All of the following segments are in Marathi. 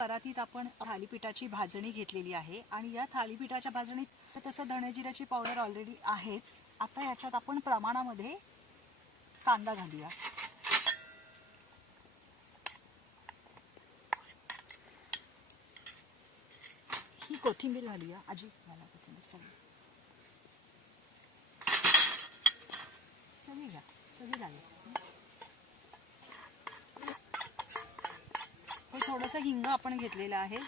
परातीत आपण थालीपीठाची भाजणी घेतलेली आहे आणि या थालीपीठाच्या भाजणीत तसं धणेजिऱ्याची पावडर ऑलरेडी आहेच. आता याच्यात आपण प्रमाणामध्ये कांदा घालूया. ही कोथिंबीर घालूया. आजी घाला कोथिंबीर सगळी घ्या, सगळी लागेल. थोडंसं हिंग आपण घेतलेलं आहे.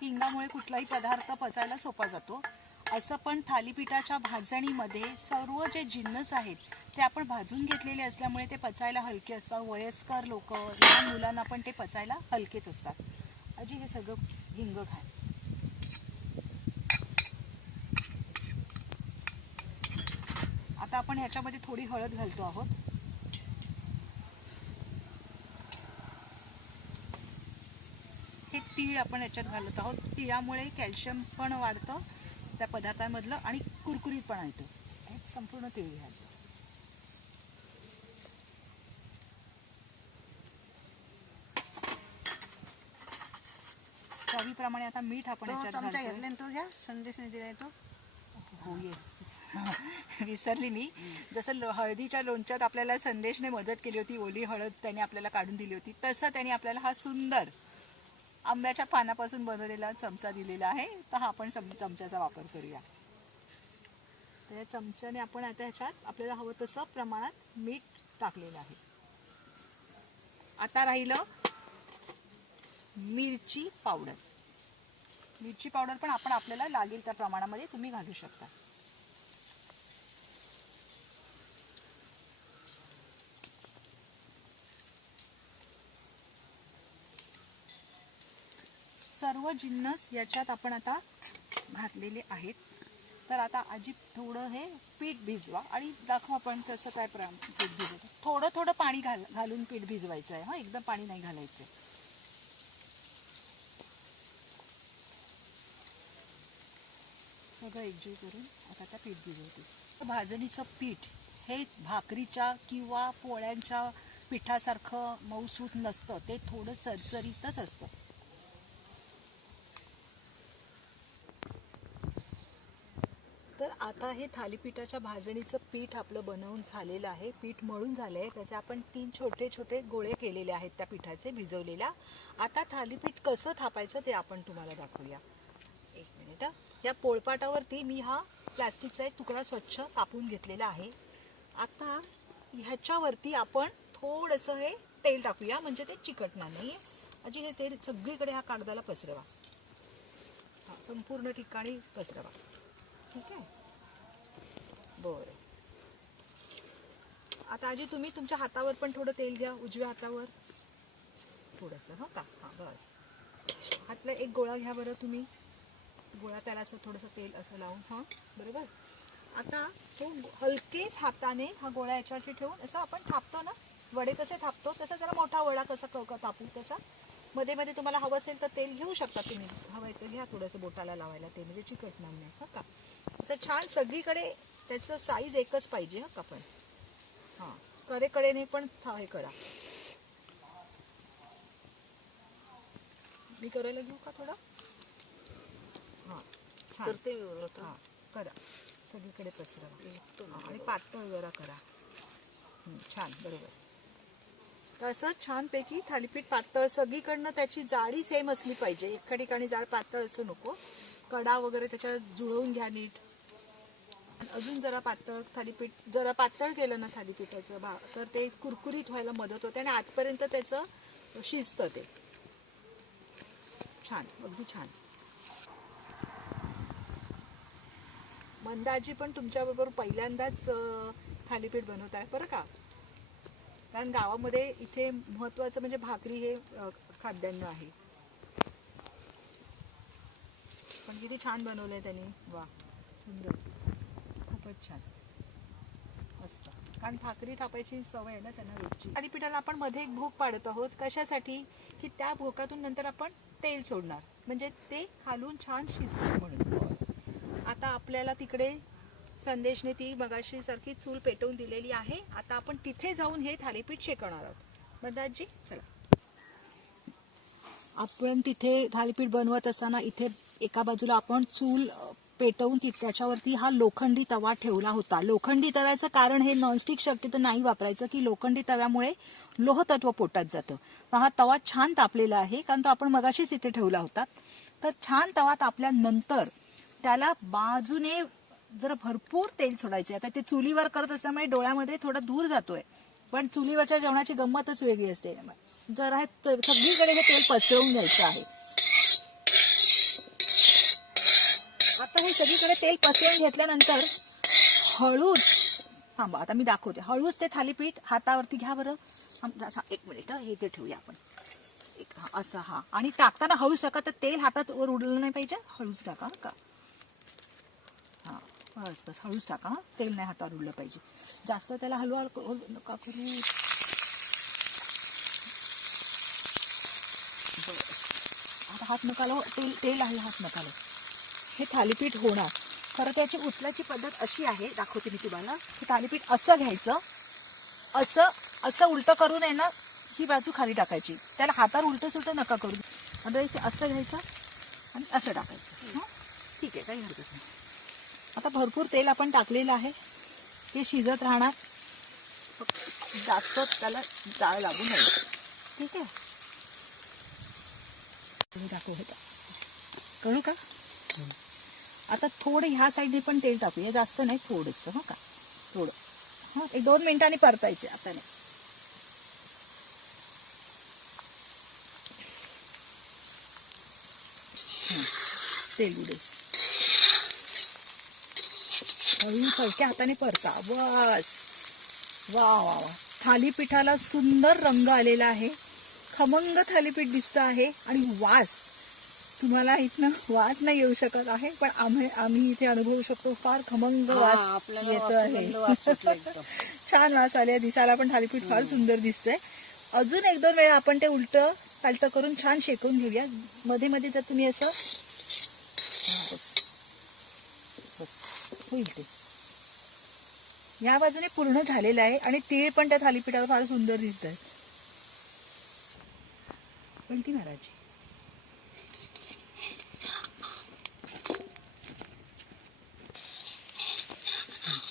हिंगामुळे कुठलाही पदार्थ पचायला सोपा जातो. असं पण थालीपीठाच्या भाजणीमध्ये सर्व जे जिन्नस आहेत ते आपण भाजून घेतलेले असल्यामुळे ते पचायला हलके असतात. वयस्कर लोक, लहान मुलांना पण ते पचायला हलकेच असतात. आजी हे सगळं हिंग घाल. आता आपण ह्याच्यामध्ये थोडी हळद घालतो आहोत. हे तीळ आपण याच्यात घालत आहोत. तिळामुळे कॅल्शियम पण वाढतं त्या पदार्थांमधलं आणि कुरकुरीत पण येतो. हे संपूर्ण तीळ घालतो. चवीप्रमाणे आता मीठ आपण याच्यात घालतो. तो घ्या, संदेश नाही दिलाय तो. हो येस, विसरली मी. जसं हळदीच्या लोणच्यात आपल्याला संदेशने मदत केली होती, ओली हळद त्याने आपल्याला काढून दिली होती, तसं त्याने आपल्याला हा सुंदर आंब्याच्या पानापासून बनवलेला चमचा दिलेला आहे. तर हा आपण चमच्याचा वापर करूया. तर या चमच्याने आपण आता ह्याच्यात आपल्याला हवं तसं प्रमाणात मीठ टाकलेलं आहे. आता राहिलं मिरची पावडर. मिरची पावडर पण आपण आपल्याला लागेल त्या प्रमाणामध्ये तुम्ही घालू शकता. सर्व जिन्नस याच्यात आपण आता घातलेले आहेत. तर आता आजी थोडं हे पीठ भिजवा आणि दाखवा आपण कसं काय पीठ भिजवतो. थोडं थोडं पाणी घालून पीठ भिजवायचं आहे. हा, एकदम पाणी नाही घालायचं. सगळं एकजीव करून आता त्या पीठ भिजवतो. भाजणीचं पीठ हे भाकरीच्या किंवा पोळ्यांच्या पिठासारखं मऊसूत नसतं. ते थोडं चरचरीतच असतं. तर आता हे थालीपीठाच्या भाजणीचं पीठ आपलं बनवून झालेलं आहे. पीठ मळून झालं आहे. त्याचे आपण 3 छोटे छोटे गोळे केलेले आहेत त्या पिठाचे भिजवलेल्या. आता थालीपीठ कसं थापायचं ते आपण तुम्हाला दाखवूया. एक मिनिट. या पोळपाटावरती मी हा प्लास्टिकचा एक तुकडा स्वच्छ कापून घेतलेला आहे. आता ह्याच्यावरती आपण थोडंसं हे तेल टाकूया, म्हणजे ते चिकटणार नाही. म्हणजे हे तेल सगळीकडे हा कागदाला पसरवा. हा, संपूर्ण ठिकाणी पसरवा. ठीक आहे, बरं. आता आजी तुम्ही तुमच्या हातावर पण थोडं तेल घ्या, उजव्या हातावर थोडंसं. हो का? हां, बस. हातला एक गोळा घ्या बरं तुम्ही. गोळा त्याला असं थोडंसं तेल असं लावून. हां, बरोबर. आता तो हलकेच हाताने हा गोळा याच्यावरती ठेवून असं आपण थापतो ना, वडे कसे थापतो तसा जरा मोठा वडा कसा तापू तसा. मध्ये मध्ये तुम्हाला हवं असेल तर तेल घेऊ शकता तुम्ही. हवं तर घ्या थोडंसं बोटाला लावायला, ते म्हणजे चिकटणार नाही. हो का? असं छान सगळीकडे त्याचं साईज एकच पाहिजे. हो का? पण हां, कडेकडेने पण हे करा. मी करायला घेऊ का थोडा? हां, छान. हां, करा. सगळीकडे पसरवा आणि पातळ जरा करा. छान, बरोबर. असं छानपैकी थालीपीठ पातळ सगळीकडनं त्याची जाडी सेम असली पाहिजे. एका ठिकाणी जाड पातळ असू नको. कडा वगैरे त्याच्यात जुळवून घ्या नीट. अजून जरा पातळ थालीपीठ, जरा पातळ केलं ना थालीपीठाचं तर ते कुरकुरीत व्हायला मदत होते आणि आतपर्यंत त्याचं शिजतं ते. छान, अगदी छान. मंदाजी पण तुमच्याबरोबर पहिल्यांदाच थालीपीठ बनवत आहे बरं का. कारण गावामध्ये इथे महत्त्वाचं म्हणजे भाकरी हे खाद्यान्न आहे. पण किती छान बनवलंय त्यांनी. वा, सुंदर, खूपच छान, मस्त. कारण भाकरी थापायची सवय आहे ना त्यांना रोजची. थालीपीठाला आपण मध्ये एक भोक पाडत आहोत. कशासाठी? की त्या भोकातून नंतर आपण तेल सोडणार, म्हणजे ते खालून छान शिजतं म्हणून. आता आपल्याला तिकडे संदेशने ती मगाशी सारखी चूल पेटवून दिलेली आहे. आता आपण तिथे जाऊन हे थालीपीठ शेकवणार आहोत. मंदाजी चला. आपण तिथे थालीपीठ बनवत असताना इथे एका बाजूला आपण चूल पेटवून त्याच्यावरती हा लोखंडी तवा ठेवला होता. लोखंडी तव्याचं कारण हे नॉनस्टिक शक्यतो नाही वापरायचं की लोखंडी तव्यामुळे लोहतत्व पोटात जातं. तर हा तवा छान तापलेला आहे कारण तो आपण मगाशीच इथे ठेवला होता. तर छान तवा तापल्यानंतर त्याला बाजूने जरा भरपूर तेल सोडायचे. आता ते चुलीवर करत असल्यामुळे डोळ्यामध्ये थोडा धूर जातोय, पण चुलीवरच्या जेवणाची गंमतच वेगळी असते. जरा हे सगळीकडे हे तेल पसरवून घ्यायचं आहे. आता हे सगळीकडे तेल पसरवून घेतल्यानंतर हळूच थांबा, आता मी दाखवते. हळूच ते थालीपीठ हातावरती घ्या बरं. एक मिनिट, हे ते ठेवूया आपण. असं हा, आणि टाकताना हळूच टाका, तर तेल हातात वर उडलं नाही पाहिजे. हळूच टाका का, हा बस बस हळूच टाका. तेल नाही हातावर उडलं पाहिजे. जास्त त्याला हलवा नका करू. आता हात नका लावू, तेल आहे, हात नका लावू. हे थालीपीठ होणार. खरं त्याची उचलायची पद्धत अशी आहे, दाखवते मी तुम्हाला. हे थालीपीठ असं घ्यायचं, असं असं उलटं करून आहे ना ही बाजू खाली टाकायची. त्याला हातावर उलटं सुलटं नका करू. अदरवाईज असं घ्यायचं आणि असं टाकायचं. ठीक आहे, काही हरकत नाही. आता भरपूर तेल आपण टाकलेलं आहे. हे शिजत राहणार, जास्त त्याला जाळ लागू नये. ठीक आहे, दाखव होता कळू का. आता थोडं ह्या साईडने पण तेल टाकूया, जास्त नाही, थोडंसं. हो का, थोडं. हां, 1-2 मिनिटांनी परतायचे. आता नाही, तेल उडेल. हळून हलक्या हाताने परता. बस. वा वा वा, थालीपीठाला सुंदर रंग आलेला आहे. खमंग थालीपीठ दिसतं आहे. आणि वास, तुम्हाला इथनं वास नाही येऊ शकत आहे, पण आम्ही इथे अनुभवू शकतो. फार खमंग वास येतो आहे. छान वास आले. दिसायला पण थालीपीठ फार सुंदर दिसतंय. अजून 1-2 वेळा आपण ते उलटं पालटं करून छान शेकून घेऊया. मध्ये मध्ये जर तुम्ही असं, बस बस होईल ते. या बाजूने पूर्ण झालेलं आहे आणि तीळ पण त्या थालीपीठावर फार सुंदर दिसत आहेत. पण ती महाराजी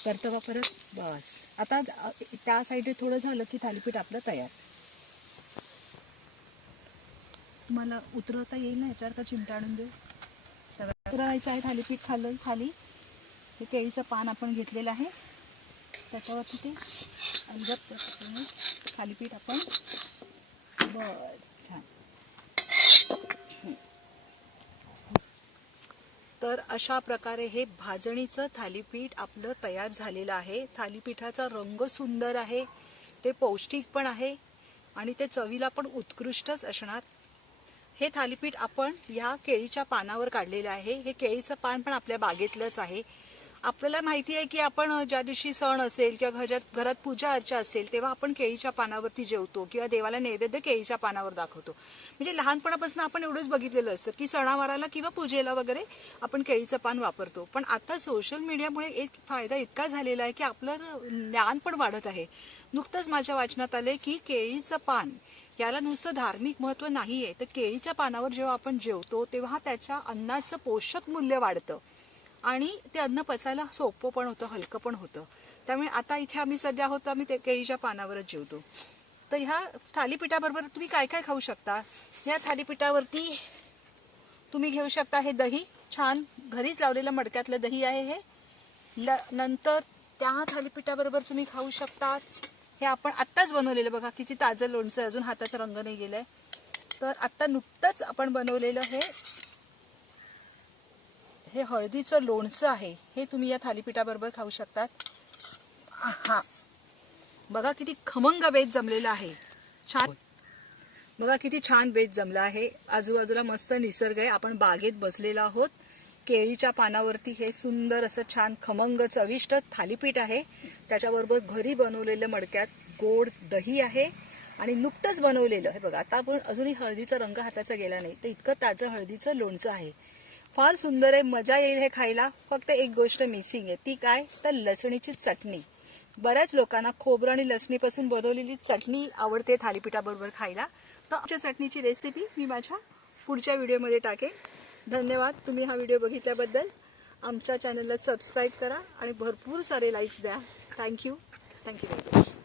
परतवा परत. बस. आता त्या साईडने थोडं झालं की थालीपीठ आपलं तयार. तुम्हाला उतरवता येईल ना याच्यावर, का चिमटा आणून देऊ. उतरवायचं आहे थालीपीठ. खाली हे केळीचं पान आपण घेतलेलं आहे, त्याच्यावरती ते अलगद थालीपीठ आपण. बस, छान. तर अशा प्रकारे हे भाजणीचं थालीपीठ आपलं तयार झालेलं आहे. थालीपीठाचा रंग सुंदर आहे, ते पौष्टिक पण आहे आणि ते चवीला पण उत्कृष्टच असणार. हे थालीपीठ आपण ह्या केळीच्या पानावर काढलेलं आहे. हे केळीचं पान पण आपल्या बागेतलंच आहे. आपल्याला माहिती आहे की आपण ज्या दिवशी सण असेल किंवा घरात पूजा अर्चा असेल तेव्हा आपण केळीच्या पानावरती जेवतो किंवा देवाला नैवेद्य केळीच्या पानावर दाखवतो. म्हणजे लहानपणापासून आपण एवढंच बघितलेलं असतं की सणावाराला किंवा पूजेला वगैरे आपण केळीचं पान वापरतो. पण आता सोशल मीडियामुळे एक फायदा इतका झालेला आहे की आपलं ज्ञान पण वाढत आहे. नुकतंच माझ्या वाचनात आले की केळीचं पान याला नुसतं धार्मिक महत्त्व नाही आहे, तर केळीच्या पानावर जेव्हा आपण जेवतो तेव्हा त्याच्या अन्नाचं पोषक मूल्य वाढतं आणि ते अन्न पचायला सोपं पण होतं, हलकं पण होतं. त्यामुळे आता इथे आम्ही सध्या आहोत, आम्ही ते केळीच्या पानावरच जेवतो. तर ह्या थालीपीठाबरोबर तुम्ही काय काय खाऊ शकता. ह्या थालीपीठावरती तुम्ही घेऊ शकता हे दही, छान घरीच लावलेलं मडक्यातलं दही आहे हे. नंतर त्या थालीपीठाबरोबर तुम्ही खाऊ शकता हे आपण आत्ताच बनवलेलं, बघा किती ताजं लोणचं, अजून हाताचा रंग नाही गेलाय. तर आत्ता नुकतंच आपण बनवलेलं हे हळदीचं लोणचं आहे. हे तुम्ही या थालीपीठाबरोबर खाऊ शकतात. हा बघा किती खमंग बेत जमलेला आहे. छान, बघा किती छान बेत जमला आहे. आजूबाजूला मस्त निसर्ग आहे. आपण बागेत बसलेलो आहोत. केळीच्या पानावरती हे सुंदर असं छान खमंग चविष्ट थालीपीठ आहे. त्याच्याबरोबर घरी बनवलेलं मडक्यात गोड दही आहे आणि नुकतंच बनवलेलं हे बघा. आता आपण अजूनही हळदीचा रंग हाताचा गेला नाही, तर इतकं ताजं हळदीचं लोणचं आहे. फार सुंदर आहे, मजा येईल हे खायला. फक्त एक गोष्ट मिसिंग आहे, ती काय, तर लसणीची चटणी. बऱ्याच लोकांना खोबरं आणि लसणीपासून बनवलेली चटणी आवडते थालीपीठाबरोबर खायला. तर आमच्या चटणीची रेसिपी मी माझ्या पुढच्या व्हिडिओमध्ये टाकेन. धन्यवाद तुम्ही हा व्हिडिओ बघितल्याबद्दल. आमच्या चॅनलला सबस्क्राईब करा आणि भरपूर सारे लाईक्स द्या. Thank you very much.